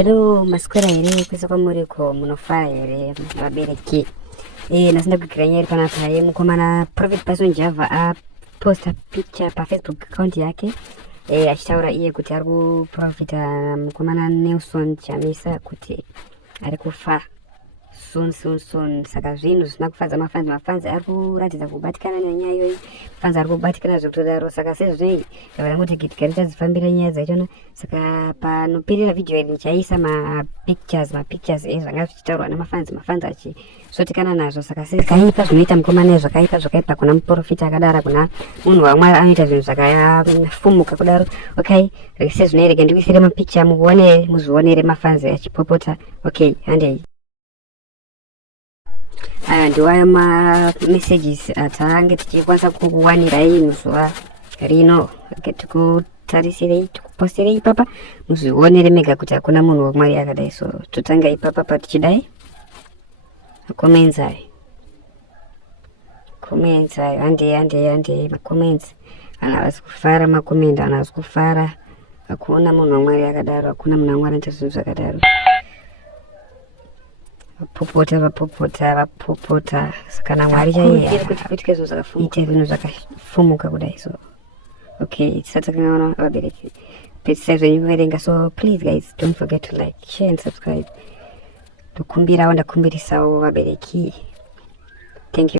Hello, maswera here kwese kwamuriko munofara here vabereki. Nasinda kugira nyeri panapa mukomana Prophet Person Java posta picture pa Facebook account yake achitaura iye kuti ari kuprofita mukomana Nelson Chamisa kuti ari kufa soon. Saka zvinhu zvisina kufadza mafanzi ari kuratidza kubatikana nenyaya iyoyi. Fanzi ari kubatikana zvekutodaro, saka sezvei ndavara kuti gari tadzifambira nyaya dzaitona. Saka panopirira video iyi ndichaisa mapictures zvanga zvichitaurwa namafanzi achizotikana nazvo. Saka zvakaipa zvinoita mukomana zvakaipa kuna muprofita akadaro, kuna munhu wamwari anoita zvinhu zvakafumuka kudaro. Okay, sezvino rege ndikuisire mapicture muzvionere mafanzi achipopota. Okay, handei. Ndiwayo messages atange tichikwanisa kukuwanirai muzuva rino. Tikutarisirei, tikupostirei ipapa muzvionere mega kuti hakuna munhu wamwari akadai. So totanga ipapa patichidai comments handei macomments. Vanhu havasi kufara makomenda, vanhu havasi kufara. Hakuna munhu wamwari akadaro, hakuna munhu wamwari anoita zvinhu zvakadaro. Vapopota saka namwari chaiye kuti kuitike zvinhu zvakafumuka kudai. So okay, tisatsakangaona vabereki, pedzisai zvenyu kuverenga. So please guys, don't forget to like, share and subscribe. Ndakumbirawo vabereki. Thank you.